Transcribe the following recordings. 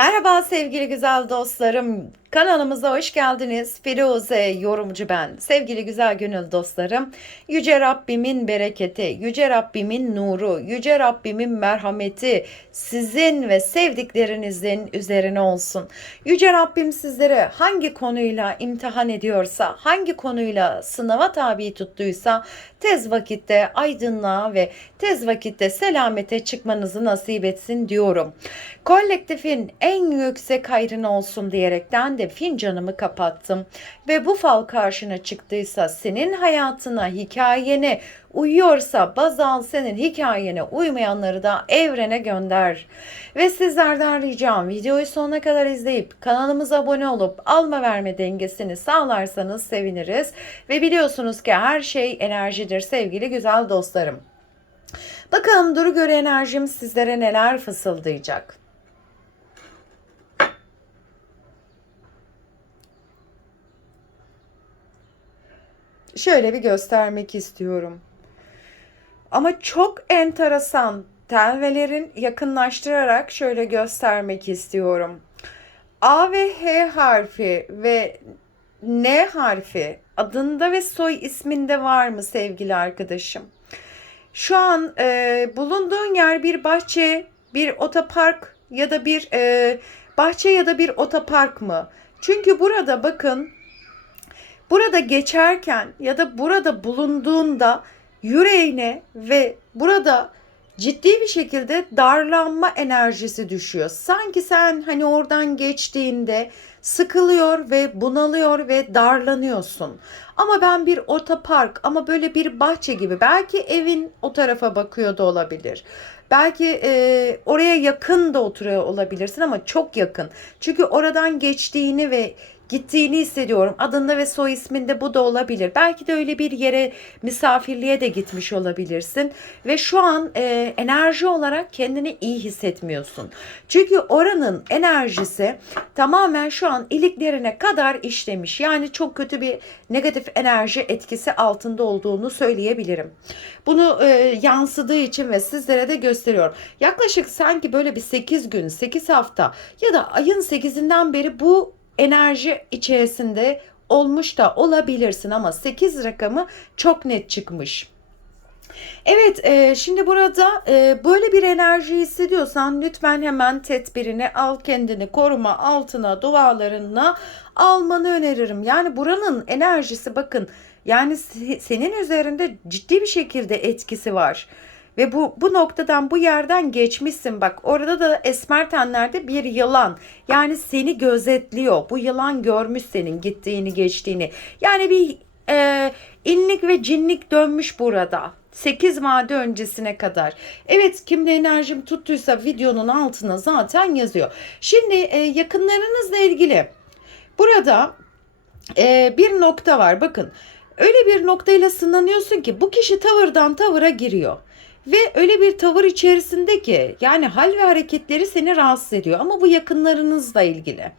Merhaba sevgili güzel dostlarım. Kanalımıza hoş geldiniz. Firuze yorumcu ben. Sevgili güzel gönül dostlarım. Yüce Rabbimin bereketi, Yüce Rabbimin nuru, Yüce Rabbimin merhameti sizin ve sevdiklerinizin üzerine olsun. Yüce Rabbim sizlere hangi konuyla imtihan ediyorsa, hangi konuyla sınava tabi tuttuysa tez vakitte aydınlığa ve tez vakitte selamete çıkmanızı nasip etsin diyorum. Kolektifin en yüksek hayrına olsun diyerekten de fincanımı kapattım. Ve bu fal karşına çıktıysa senin hayatına, hikayene uyuyorsa baz al senin hikayene uymayanları da evrene gönder. Ve sizlerden ricam videoyu sonuna kadar izleyip kanalımıza abone olup alma verme dengesini sağlarsanız seviniriz. Ve biliyorsunuz ki her şey enerjidir sevgili güzel dostlarım. Bakalım duru göre enerjim sizlere neler fısıldayacak. Şöyle bir göstermek istiyorum. Ama çok enteresan telvelerin yakınlaştırarak şöyle göstermek istiyorum. A ve H harfi ve N harfi adında ve soy isminde var mı sevgili arkadaşım? Şu an e, bulunduğun yer bir bahçe, bir otopark ya da bir e, bahçe ya da bir otopark mı? Çünkü burada bakın burada geçerken ya da burada bulunduğunda yüreğine ve burada ciddi bir şekilde darlanma enerjisi düşüyor. Sanki sen hani oradan geçtiğinde sıkılıyor ve bunalıyor ve darlanıyorsun. Ama ben bir otopark ama böyle bir bahçe gibi belki evin o tarafa bakıyor da olabilir. Belki e, oraya yakın da oturuyor olabilirsin ama çok yakın. Çünkü oradan geçtiğini ve gittiğini hissediyorum. Adında ve soy isminde bu da olabilir. Belki de öyle bir yere misafirliğe de gitmiş olabilirsin ve şu an e, enerji olarak kendini iyi hissetmiyorsun. Çünkü oranın enerjisi tamamen şu an iliklerine kadar işlemiş. Yani çok kötü bir negatif enerji etkisi altında olduğunu söyleyebilirim. Bunu e, yansıdığı için ve sizlere de gösteriyorum. Yaklaşık sanki böyle bir 8 gün, 8 hafta ya da ayın 8'inden beri bu enerji içerisinde olmuş da olabilirsin ama 8 rakamı çok net çıkmış. Evet e, şimdi burada e, böyle bir enerji hissediyorsan lütfen hemen tedbirini al kendini koruma altına dualarına almanı öneririm. Yani buranın enerjisi bakın yani senin üzerinde ciddi bir şekilde etkisi var. Ve bu bu noktadan bu yerden geçmişsin. Bak orada da esmer tenlerde bir yılan. Yani seni gözetliyor. Bu yılan görmüş senin gittiğini geçtiğini. Yani bir e, inlik ve cinlik dönmüş burada. 8 vade öncesine kadar. Evet kimde enerjim tuttuysa videonun altına zaten yazıyor. Şimdi e, yakınlarınızla ilgili burada e, bir nokta var. Bakın öyle bir noktayla sınanıyorsun ki bu kişi tavırdan tavıra giriyor. Ve öyle bir tavır içerisinde ki yani hal ve hareketleri seni rahatsız ediyor ama bu yakınlarınızla ilgili.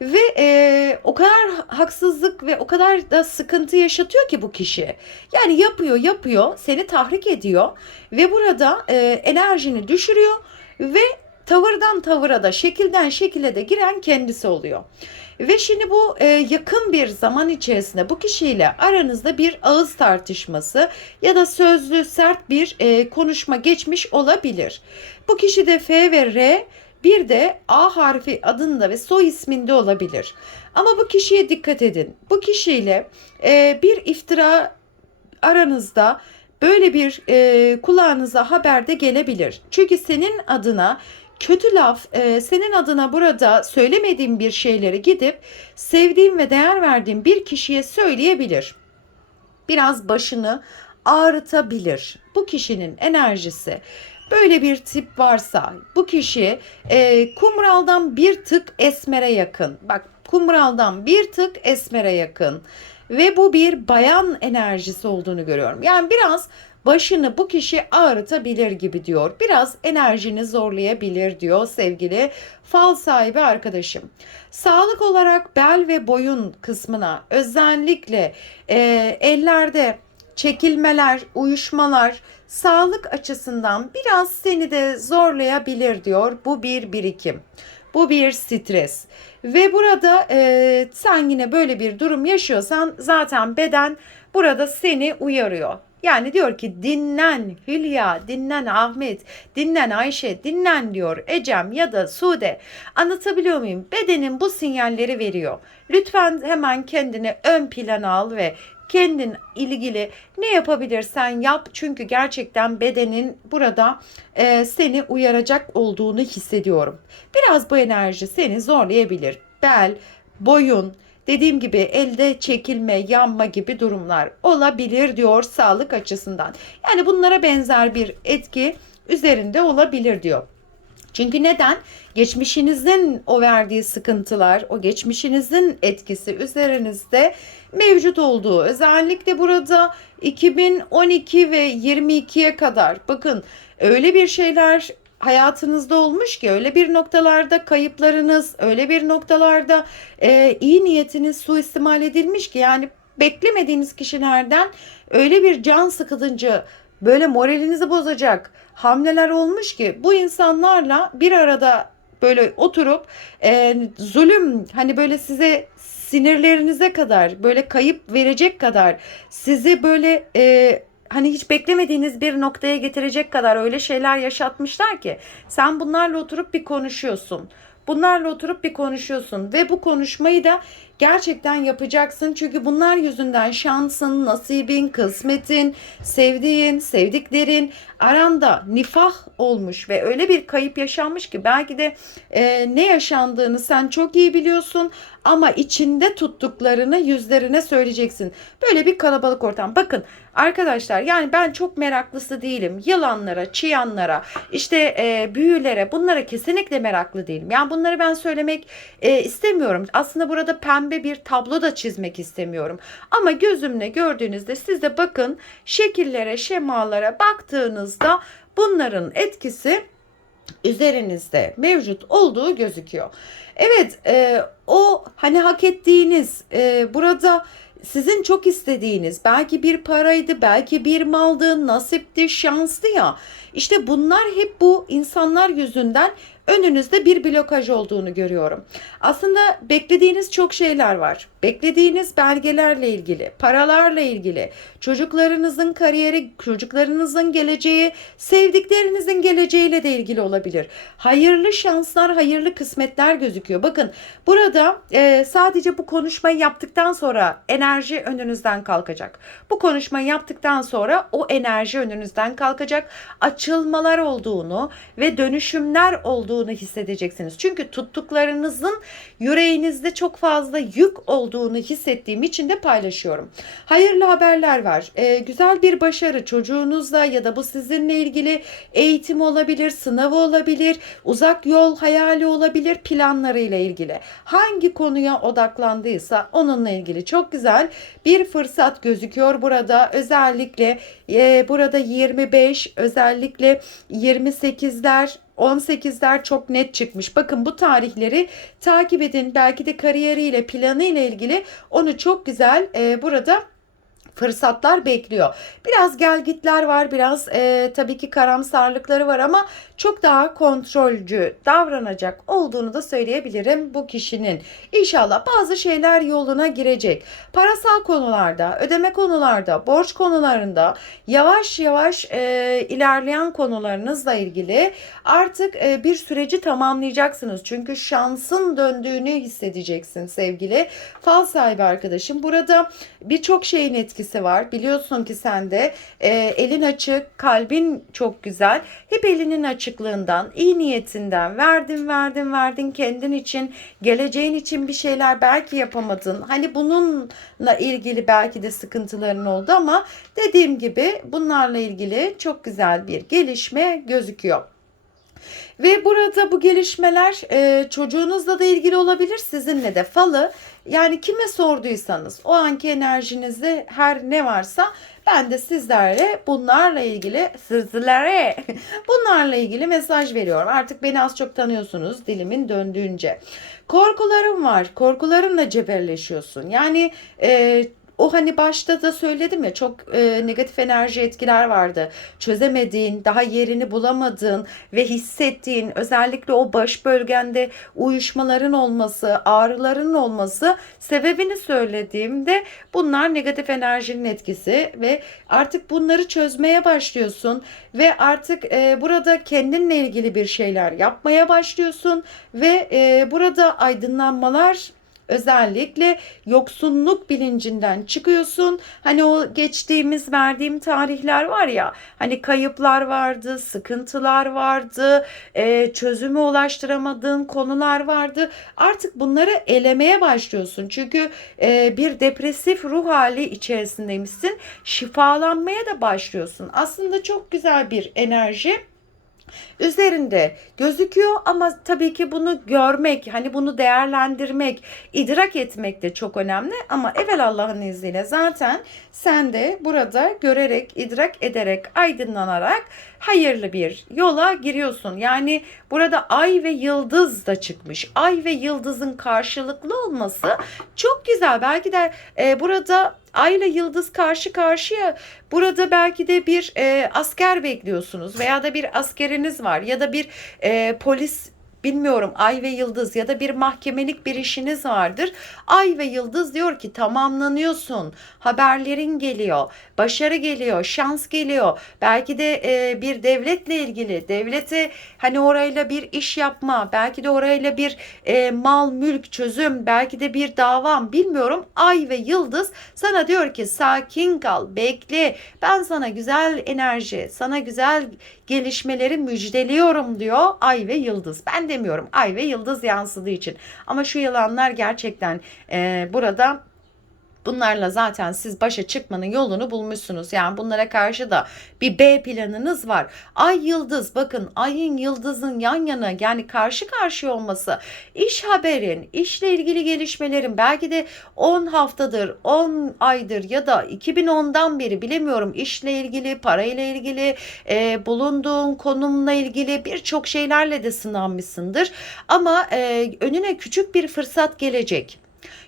Ve e, o kadar haksızlık ve o kadar da sıkıntı yaşatıyor ki bu kişi. Yani yapıyor yapıyor seni tahrik ediyor ve burada e, enerjini düşürüyor ve tavırdan tavıra da şekilden şekile de giren kendisi oluyor. Ve şimdi bu e, yakın bir zaman içerisinde bu kişiyle aranızda bir ağız tartışması ya da sözlü sert bir e, konuşma geçmiş olabilir. Bu kişi de F ve R bir de A harfi adında ve soy isminde olabilir. Ama bu kişiye dikkat edin. Bu kişiyle e, bir iftira aranızda böyle bir e, kulağınıza haber de gelebilir. Çünkü senin adına kötü laf e, senin adına burada söylemediğim bir şeyleri gidip sevdiğim ve değer verdiğim bir kişiye söyleyebilir. Biraz başını ağrıtabilir. Bu kişinin enerjisi böyle bir tip varsa bu kişi e, kumraldan bir tık esmere yakın. Bak kumraldan bir tık esmere yakın ve bu bir bayan enerjisi olduğunu görüyorum. Yani biraz başını bu kişi ağrıtabilir gibi diyor. Biraz enerjini zorlayabilir diyor sevgili fal sahibi arkadaşım. Sağlık olarak bel ve boyun kısmına özellikle e, ellerde çekilmeler, uyuşmalar sağlık açısından biraz seni de zorlayabilir diyor bu bir birikim. Bu bir stres. Ve burada e, sen yine böyle bir durum yaşıyorsan zaten beden burada seni uyarıyor. Yani diyor ki dinlen Hülya, dinlen Ahmet, dinlen Ayşe, dinlen diyor Ecem ya da Sude. Anlatabiliyor muyum? Bedenin bu sinyalleri veriyor. Lütfen hemen kendini ön plana al ve kendin ilgili ne yapabilirsen yap. Çünkü gerçekten bedenin burada e, seni uyaracak olduğunu hissediyorum. Biraz bu enerji seni zorlayabilir. Bel, boyun, dediğim gibi elde çekilme, yanma gibi durumlar olabilir diyor sağlık açısından. Yani bunlara benzer bir etki üzerinde olabilir diyor. Çünkü neden? Geçmişinizin o verdiği sıkıntılar, o geçmişinizin etkisi üzerinizde mevcut olduğu. Özellikle burada 2012 ve 22'ye kadar bakın öyle bir şeyler hayatınızda olmuş ki öyle bir noktalarda kayıplarınız, öyle bir noktalarda e, iyi niyetiniz suistimal edilmiş ki yani beklemediğiniz kişilerden öyle bir can sıkıtıcı böyle moralinizi bozacak hamleler olmuş ki bu insanlarla bir arada böyle oturup e, zulüm hani böyle size sinirlerinize kadar böyle kayıp verecek kadar sizi böyle e, hani hiç beklemediğiniz bir noktaya getirecek kadar öyle şeyler yaşatmışlar ki sen bunlarla oturup bir konuşuyorsun. Bunlarla oturup bir konuşuyorsun ve bu konuşmayı da gerçekten yapacaksın. Çünkü bunlar yüzünden şansın, nasibin, kısmetin, sevdiğin, sevdiklerin aranda nifah olmuş ve öyle bir kayıp yaşanmış ki belki de e, ne yaşandığını sen çok iyi biliyorsun ama içinde tuttuklarını yüzlerine söyleyeceksin. Böyle bir kalabalık ortam. Bakın arkadaşlar yani ben çok meraklısı değilim. Yılanlara, çıyanlara, işte e, büyülere bunlara kesinlikle meraklı değilim. Yani bunları ben söylemek e, istemiyorum. Aslında burada pembe bir tablo da çizmek istemiyorum. Ama gözümle gördüğünüzde siz de bakın şekillere, şemalara baktığınızda bunların etkisi üzerinizde mevcut olduğu gözüküyor. Evet e, o hani hak ettiğiniz e, burada sizin çok istediğiniz belki bir paraydı belki bir maldı nasipti şanstı ya işte bunlar hep bu insanlar yüzünden önünüzde bir blokaj olduğunu görüyorum. Aslında beklediğiniz çok şeyler var. Beklediğiniz belgelerle ilgili, paralarla ilgili, çocuklarınızın kariyeri, çocuklarınızın geleceği, sevdiklerinizin geleceğiyle de ilgili olabilir. Hayırlı şanslar, hayırlı kısmetler gözüküyor. Bakın burada e, sadece bu konuşmayı yaptıktan sonra enerji önünüzden kalkacak. Bu konuşmayı yaptıktan sonra o enerji önünüzden kalkacak. Açılmalar olduğunu ve dönüşümler olduğunu hissedeceksiniz. Çünkü tuttuklarınızın yüreğinizde çok fazla yük olduğunu hissettiğim için de paylaşıyorum. Hayırlı haberler var. Ee, güzel bir başarı çocuğunuzla ya da bu sizinle ilgili eğitim olabilir, sınavı olabilir, uzak yol hayali olabilir, planlarıyla ilgili. Hangi konuya odaklandıysa onunla ilgili çok güzel bir fırsat gözüküyor burada. Özellikle e, burada 25 özellikle 28'ler 18'ler çok net çıkmış. Bakın bu tarihleri takip edin. Belki de kariyeriyle, planıyla ilgili onu çok güzel e, burada fırsatlar bekliyor. Biraz gelgitler var, biraz e, tabii ki karamsarlıkları var ama çok daha kontrolcü davranacak olduğunu da söyleyebilirim bu kişinin. İnşallah bazı şeyler yoluna girecek. Parasal konularda, ödeme konularda, borç konularında yavaş yavaş e, ilerleyen konularınızla ilgili artık e, bir süreci tamamlayacaksınız. Çünkü şansın döndüğünü hissedeceksin sevgili fal sahibi arkadaşım. Burada birçok şeyin etkisi var. Biliyorsun ki sen de e, elin açık, kalbin çok güzel. Hep elinin açıklığından, iyi niyetinden verdin, verdin, verdin kendin için, geleceğin için bir şeyler belki yapamadın. Hani bununla ilgili belki de sıkıntıların oldu ama dediğim gibi bunlarla ilgili çok güzel bir gelişme gözüküyor. Ve burada bu gelişmeler e, çocuğunuzla da ilgili olabilir, sizinle de falı. Yani kime sorduysanız o anki enerjinizde her ne varsa ben de sizlere bunlarla ilgili sizlere bunlarla ilgili mesaj veriyorum. Artık beni az çok tanıyorsunuz dilimin döndüğünce. Korkularım var. Korkularımla cebelleşiyorsun. Yani e, o hani başta da söyledim ya çok e, negatif enerji etkiler vardı. Çözemediğin, daha yerini bulamadığın ve hissettiğin özellikle o baş bölgende uyuşmaların olması, ağrıların olması sebebini söylediğimde bunlar negatif enerjinin etkisi ve artık bunları çözmeye başlıyorsun ve artık e, burada kendinle ilgili bir şeyler yapmaya başlıyorsun ve e, burada aydınlanmalar Özellikle yoksunluk bilincinden çıkıyorsun. Hani o geçtiğimiz verdiğim tarihler var ya hani kayıplar vardı, sıkıntılar vardı, e, çözüme ulaştıramadığın konular vardı. Artık bunları elemeye başlıyorsun. Çünkü e, bir depresif ruh hali içerisindeymişsin. Şifalanmaya da başlıyorsun. Aslında çok güzel bir enerji üzerinde gözüküyor ama tabii ki bunu görmek, hani bunu değerlendirmek, idrak etmek de çok önemli ama evvel Allah'ın izniyle zaten sen de burada görerek, idrak ederek, aydınlanarak hayırlı bir yola giriyorsun. Yani burada ay ve yıldız da çıkmış. Ay ve yıldızın karşılıklı olması çok güzel. Belki de e, burada Ay ile yıldız karşı karşıya. Burada belki de bir e, asker bekliyorsunuz veya da bir askeriniz var ya da bir e, polis bilmiyorum ay ve yıldız ya da bir mahkemelik bir işiniz vardır. Ay ve yıldız diyor ki tamamlanıyorsun. Haberlerin geliyor. Başarı geliyor. Şans geliyor. Belki de e, bir devletle ilgili devlete hani orayla bir iş yapma. Belki de orayla bir e, mal mülk çözüm. Belki de bir davam bilmiyorum. Ay ve yıldız sana diyor ki sakin kal. Bekle. Ben sana güzel enerji, sana güzel gelişmeleri müjdeliyorum diyor Ay ve Yıldız. Ben demiyorum Ay ve Yıldız yansıdığı için. Ama şu yalanlar gerçekten e, burada Bunlarla zaten siz başa çıkmanın yolunu bulmuşsunuz. Yani bunlara karşı da bir B planınız var. Ay yıldız bakın ayın yıldızın yan yana yani karşı karşıya olması iş haberin, işle ilgili gelişmelerin belki de 10 haftadır, 10 aydır ya da 2010'dan beri bilemiyorum işle ilgili, parayla ilgili, e, bulunduğun konumla ilgili birçok şeylerle de sınanmışsındır. Ama e, önüne küçük bir fırsat gelecek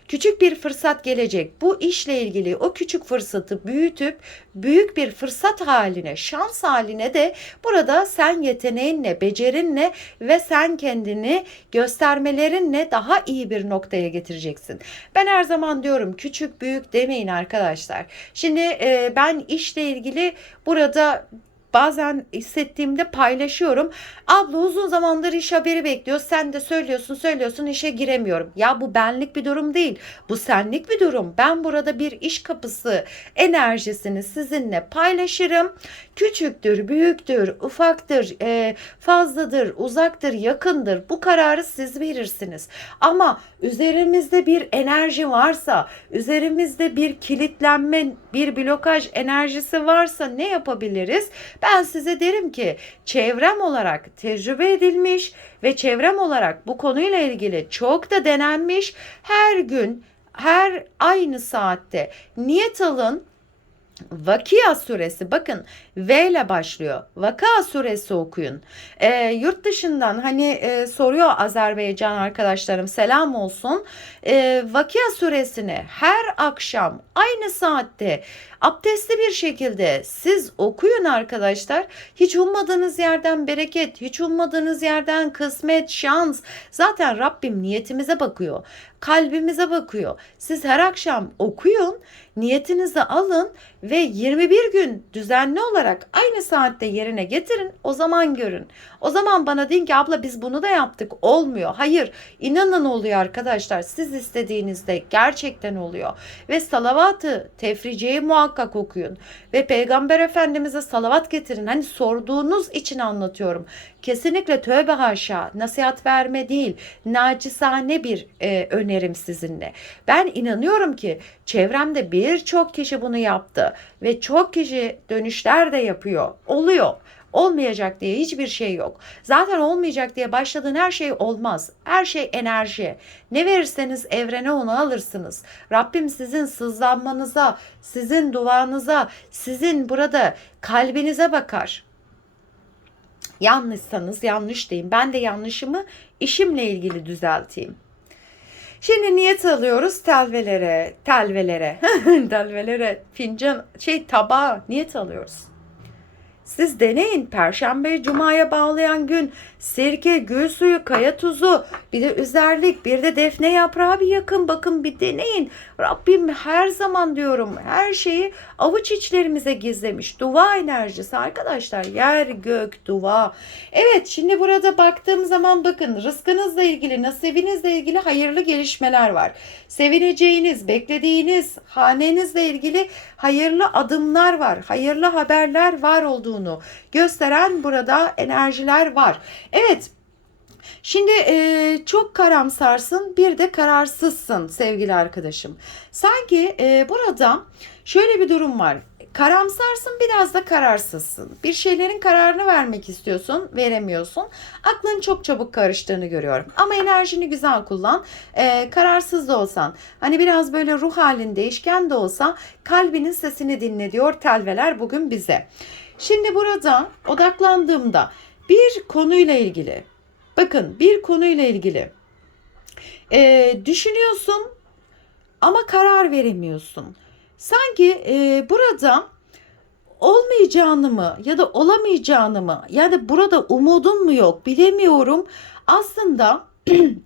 küçük bir fırsat gelecek. Bu işle ilgili o küçük fırsatı büyütüp büyük bir fırsat haline, şans haline de burada sen yeteneğinle, becerinle ve sen kendini göstermelerinle daha iyi bir noktaya getireceksin. Ben her zaman diyorum küçük büyük demeyin arkadaşlar. Şimdi e, ben işle ilgili burada bazen hissettiğimde paylaşıyorum. Abla uzun zamandır iş haberi bekliyor. Sen de söylüyorsun söylüyorsun işe giremiyorum. Ya bu benlik bir durum değil. Bu senlik bir durum. Ben burada bir iş kapısı enerjisini sizinle paylaşırım. Küçüktür, büyüktür, ufaktır, e, fazladır, uzaktır, yakındır. Bu kararı siz verirsiniz. Ama üzerimizde bir enerji varsa, üzerimizde bir kilitlenme, bir blokaj enerjisi varsa ne yapabiliriz? Ben size derim ki çevrem olarak tecrübe edilmiş ve çevrem olarak bu konuyla ilgili çok da denenmiş. Her gün her aynı saatte niyet alın Vakia suresi bakın V ile başlıyor. Vaka suresi okuyun. E, yurt dışından hani e, soruyor Azerbaycan arkadaşlarım selam olsun. E, Vakia suresini her akşam aynı saatte abdestli bir şekilde siz okuyun arkadaşlar. Hiç ummadığınız yerden bereket, hiç ummadığınız yerden kısmet, şans. Zaten Rabbim niyetimize bakıyor. Kalbimize bakıyor. Siz her akşam okuyun, niyetinizi alın ve 21 gün düzenli olarak aynı saatte yerine getirin. O zaman görün. O zaman bana deyin ki abla biz bunu da yaptık. Olmuyor. Hayır. inanın oluyor arkadaşlar. Siz istediğinizde gerçekten oluyor. Ve salavatı tefriciye muhakkak okuyun. Ve Peygamber Efendimiz'e salavat getirin. Hani sorduğunuz için anlatıyorum. Kesinlikle tövbe haşa nasihat verme değil. Nacizane bir e, önerim sizinle. Ben inanıyorum ki çevremde birçok kişi bunu yaptı ve çok kişi dönüşler de yapıyor. Oluyor. Olmayacak diye hiçbir şey yok. Zaten olmayacak diye başladığın her şey olmaz. Her şey enerji. Ne verirseniz evrene onu alırsınız. Rabbim sizin sızlanmanıza, sizin duanıza, sizin burada kalbinize bakar. Yanlışsanız yanlış deyin. Ben de yanlışımı işimle ilgili düzelteyim. Şimdi niyet alıyoruz telvelere, telvelere, telvelere, fincan, şey tabağa niyet alıyoruz. Siz deneyin. Perşembe Cuma'ya bağlayan gün sirke, gül suyu, kaya tuzu, bir de üzerlik, bir de defne yaprağı bir yakın. Bakın bir deneyin. Rabbim her zaman diyorum her şeyi avuç içlerimize gizlemiş. Dua enerjisi arkadaşlar. Yer, gök, dua. Evet şimdi burada baktığım zaman bakın rızkınızla ilgili, nasibinizle ilgili hayırlı gelişmeler var. Sevineceğiniz, beklediğiniz, hanenizle ilgili hayırlı adımlar var. Hayırlı haberler var olduğunu gösteren burada enerjiler var. Evet Şimdi e, çok karamsarsın bir de kararsızsın sevgili arkadaşım. Sanki e, burada şöyle bir durum var. Karamsarsın biraz da kararsızsın. Bir şeylerin kararını vermek istiyorsun, veremiyorsun. Aklın çok çabuk karıştığını görüyorum. Ama enerjini güzel kullan. E, kararsız da olsan, hani biraz böyle ruh halin değişken de olsa kalbinin sesini dinle diyor telveler bugün bize. Şimdi burada odaklandığımda bir konuyla ilgili, bakın bir konuyla ilgili e, düşünüyorsun ama karar veremiyorsun. Sanki e, burada olmayacağını mı ya da olamayacağını mı ya da burada umudun mu yok bilemiyorum. Aslında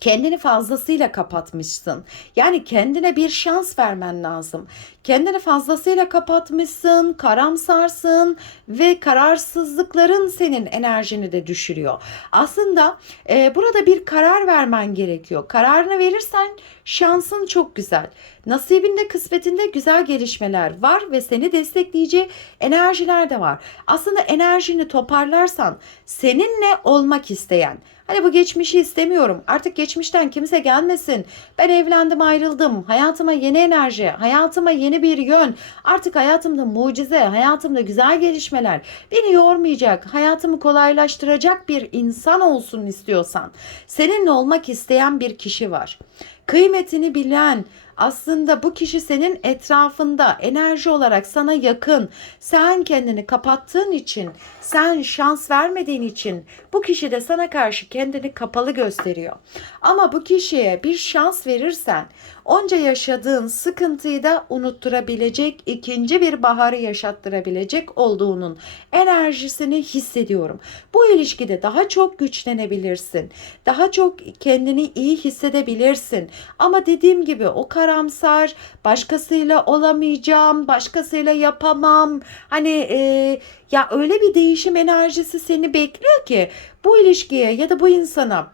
kendini fazlasıyla kapatmışsın. Yani kendine bir şans vermen lazım. Kendini fazlasıyla kapatmışsın, karamsarsın ve kararsızlıkların senin enerjini de düşürüyor. Aslında e, burada bir karar vermen gerekiyor. Kararını verirsen şansın çok güzel. Nasibinde, kısmetinde güzel gelişmeler var ve seni destekleyici enerjiler de var. Aslında enerjini toparlarsan seninle olmak isteyen, Hani bu geçmişi istemiyorum. Artık geçmişten kimse gelmesin. Ben evlendim, ayrıldım. Hayatıma yeni enerji, hayatıma yeni bir yön. Artık hayatımda mucize, hayatımda güzel gelişmeler. Beni yormayacak, hayatımı kolaylaştıracak bir insan olsun istiyorsan. Seninle olmak isteyen bir kişi var. Kıymetini bilen, aslında bu kişi senin etrafında enerji olarak sana yakın. Sen kendini kapattığın için, sen şans vermediğin için bu kişi de sana karşı kendini kapalı gösteriyor. Ama bu kişiye bir şans verirsen onca yaşadığın sıkıntıyı da unutturabilecek, ikinci bir baharı yaşattırabilecek olduğunun enerjisini hissediyorum. Bu ilişkide daha çok güçlenebilirsin. Daha çok kendini iyi hissedebilirsin. Ama dediğim gibi o karamsar, başkasıyla olamayacağım, başkasıyla yapamam. Hani e, ya öyle bir değişim enerjisi seni bekliyor ki bu ilişkiye ya da bu insana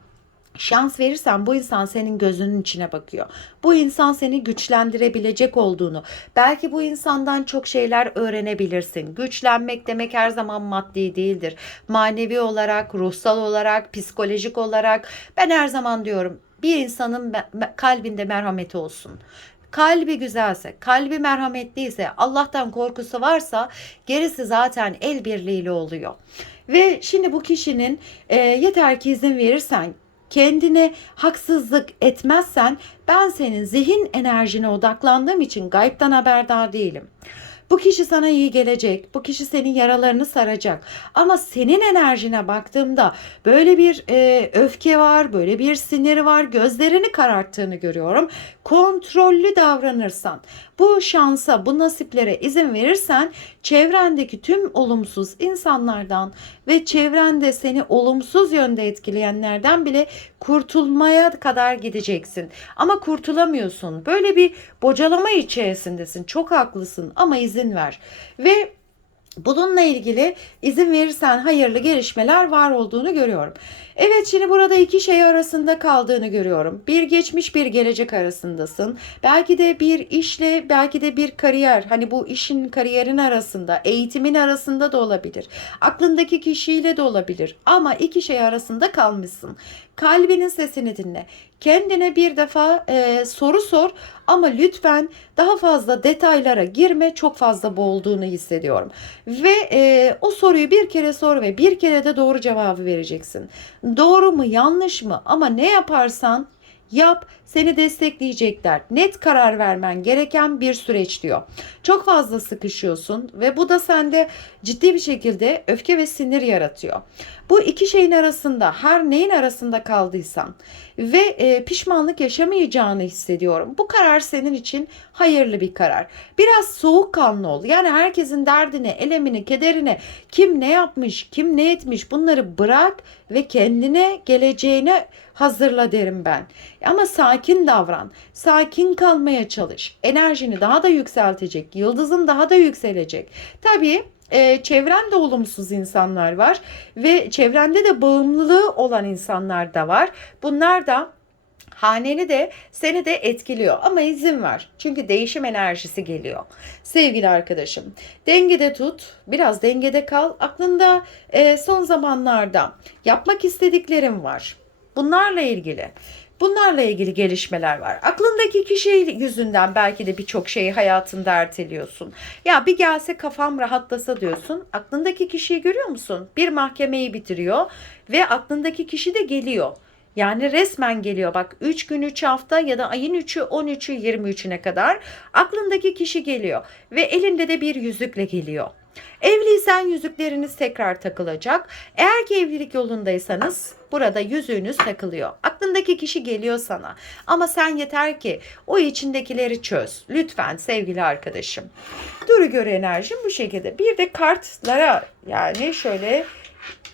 şans verirsen bu insan senin gözünün içine bakıyor. Bu insan seni güçlendirebilecek olduğunu, belki bu insandan çok şeyler öğrenebilirsin. Güçlenmek demek her zaman maddi değildir. Manevi olarak, ruhsal olarak, psikolojik olarak ben her zaman diyorum bir insanın kalbinde merhameti olsun kalbi güzelse, kalbi merhametliyse, Allah'tan korkusu varsa gerisi zaten el birliğiyle oluyor. Ve şimdi bu kişinin e, yeter ki izin verirsen kendine haksızlık etmezsen ben senin zihin enerjine odaklandığım için gaybtan haberdar değilim. Bu kişi sana iyi gelecek. Bu kişi senin yaralarını saracak. Ama senin enerjine baktığımda böyle bir e, öfke var, böyle bir sinir var. Gözlerini kararttığını görüyorum. Kontrollü davranırsan, bu şansa, bu nasiplere izin verirsen çevrendeki tüm olumsuz insanlardan ve çevrende seni olumsuz yönde etkileyenlerden bile kurtulmaya kadar gideceksin. Ama kurtulamıyorsun. Böyle bir bocalama içerisindesin. Çok haklısın ama izin ver. Ve Bununla ilgili izin verirsen hayırlı gelişmeler var olduğunu görüyorum. Evet şimdi burada iki şey arasında kaldığını görüyorum. Bir geçmiş bir gelecek arasındasın. Belki de bir işle belki de bir kariyer. Hani bu işin kariyerin arasında eğitimin arasında da olabilir. Aklındaki kişiyle de olabilir. Ama iki şey arasında kalmışsın. Kalbinin sesini dinle. Kendine bir defa e, soru sor ama lütfen daha fazla detaylara girme. Çok fazla boğulduğunu hissediyorum. Ve e, o soruyu bir kere sor ve bir kere de doğru cevabı vereceksin. Doğru mu yanlış mı? Ama ne yaparsan yap seni destekleyecekler. Net karar vermen gereken bir süreç diyor. Çok fazla sıkışıyorsun ve bu da sende ciddi bir şekilde öfke ve sinir yaratıyor. Bu iki şeyin arasında her neyin arasında kaldıysan ve e, pişmanlık yaşamayacağını hissediyorum. Bu karar senin için hayırlı bir karar. Biraz soğukkanlı ol. Yani herkesin derdine, elemini, kederine, kim ne yapmış, kim ne etmiş bunları bırak ve kendine, geleceğine hazırla derim ben. Ama sakin davran. Sakin kalmaya çalış. Enerjini daha da yükseltecek. Yıldızın daha da yükselecek. Tabii e, çevrende olumsuz insanlar var ve çevrende de bağımlılığı olan insanlar da var. Bunlar da haneni de seni de etkiliyor ama izin ver. Çünkü değişim enerjisi geliyor. Sevgili arkadaşım dengede tut biraz dengede kal. Aklında e, son zamanlarda yapmak istediklerim var. Bunlarla ilgili Bunlarla ilgili gelişmeler var. Aklındaki kişi yüzünden belki de birçok şeyi hayatında erteliyorsun. Ya bir gelse kafam rahatlasa diyorsun. Aklındaki kişiyi görüyor musun? Bir mahkemeyi bitiriyor ve aklındaki kişi de geliyor. Yani resmen geliyor bak 3 gün 3 hafta ya da ayın 3'ü 13'ü 23'üne kadar aklındaki kişi geliyor ve elinde de bir yüzükle geliyor. Evliysen yüzükleriniz tekrar takılacak. Eğer ki evlilik yolundaysanız burada yüzüğünüz takılıyor. Aklındaki kişi geliyor sana. Ama sen yeter ki o içindekileri çöz. Lütfen sevgili arkadaşım. Duru göre enerjim bu şekilde. Bir de kartlara yani şöyle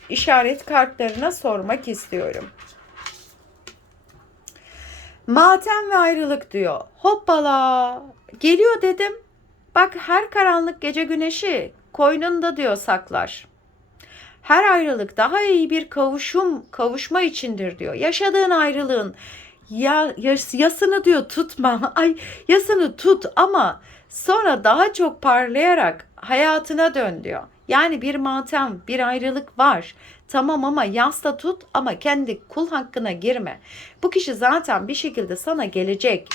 işaret kartlarına sormak istiyorum. Matem ve ayrılık diyor. Hoppala. Geliyor dedim. Bak her karanlık gece güneşi koynunda diyor saklar. Her ayrılık daha iyi bir kavuşum, kavuşma içindir diyor. Yaşadığın ayrılığın ya yas, yasını diyor tutma. Ay yasını tut ama sonra daha çok parlayarak hayatına dön diyor. Yani bir matem, bir ayrılık var. Tamam ama yasta tut ama kendi kul hakkına girme. Bu kişi zaten bir şekilde sana gelecek.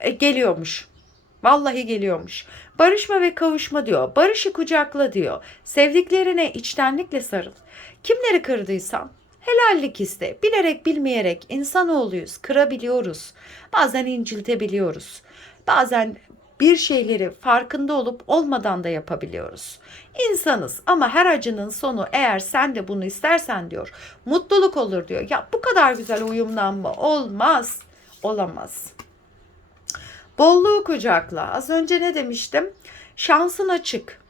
E, geliyormuş. Vallahi geliyormuş. Barışma ve kavuşma diyor. Barışı kucakla diyor. Sevdiklerine içtenlikle sarıl. Kimleri kırdıysan helallik iste. Bilerek bilmeyerek insanoğluyuz. Kırabiliyoruz. Bazen inciltebiliyoruz. Bazen bir şeyleri farkında olup olmadan da yapabiliyoruz. İnsanız ama her acının sonu eğer sen de bunu istersen diyor mutluluk olur diyor. Ya bu kadar güzel uyumlanma olmaz. Olamaz. Bolluğu kucakla. Az önce ne demiştim? Şansın açık.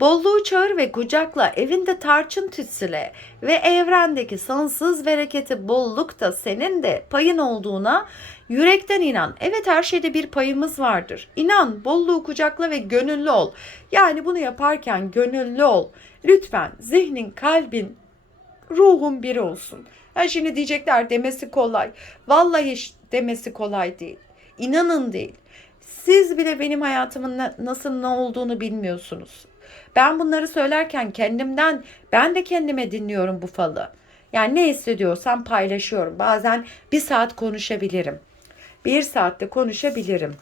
Bolluğu çağır ve kucakla, evinde tarçın tütsüle ve evrendeki sonsuz bereketi bolluk da senin de payın olduğuna yürekten inan. Evet her şeyde bir payımız vardır. İnan, bolluğu kucakla ve gönüllü ol. Yani bunu yaparken gönüllü ol. Lütfen zihnin, kalbin, ruhun bir olsun. Ha şimdi diyecekler demesi kolay. Vallahi demesi kolay değil. İnanın değil. Siz bile benim hayatımın nasıl ne olduğunu bilmiyorsunuz. Ben bunları söylerken kendimden ben de kendime dinliyorum bu falı. Yani ne hissediyorsam paylaşıyorum. Bazen bir saat konuşabilirim. Bir saatte konuşabilirim.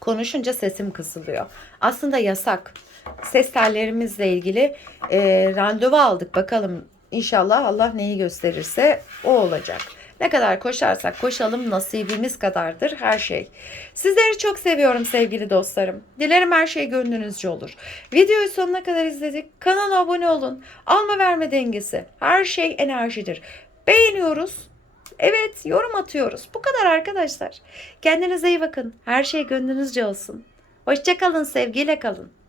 Konuşunca sesim kısılıyor. Aslında yasak. Ses tellerimizle ilgili e, randevu aldık. Bakalım inşallah Allah neyi gösterirse o olacak. Ne kadar koşarsak koşalım nasibimiz kadardır her şey. Sizleri çok seviyorum sevgili dostlarım. Dilerim her şey gönlünüzce olur. Videoyu sonuna kadar izledik. Kanala abone olun. Alma verme dengesi. Her şey enerjidir. Beğeniyoruz. Evet yorum atıyoruz. Bu kadar arkadaşlar. Kendinize iyi bakın. Her şey gönlünüzce olsun. Hoşçakalın sevgiyle kalın.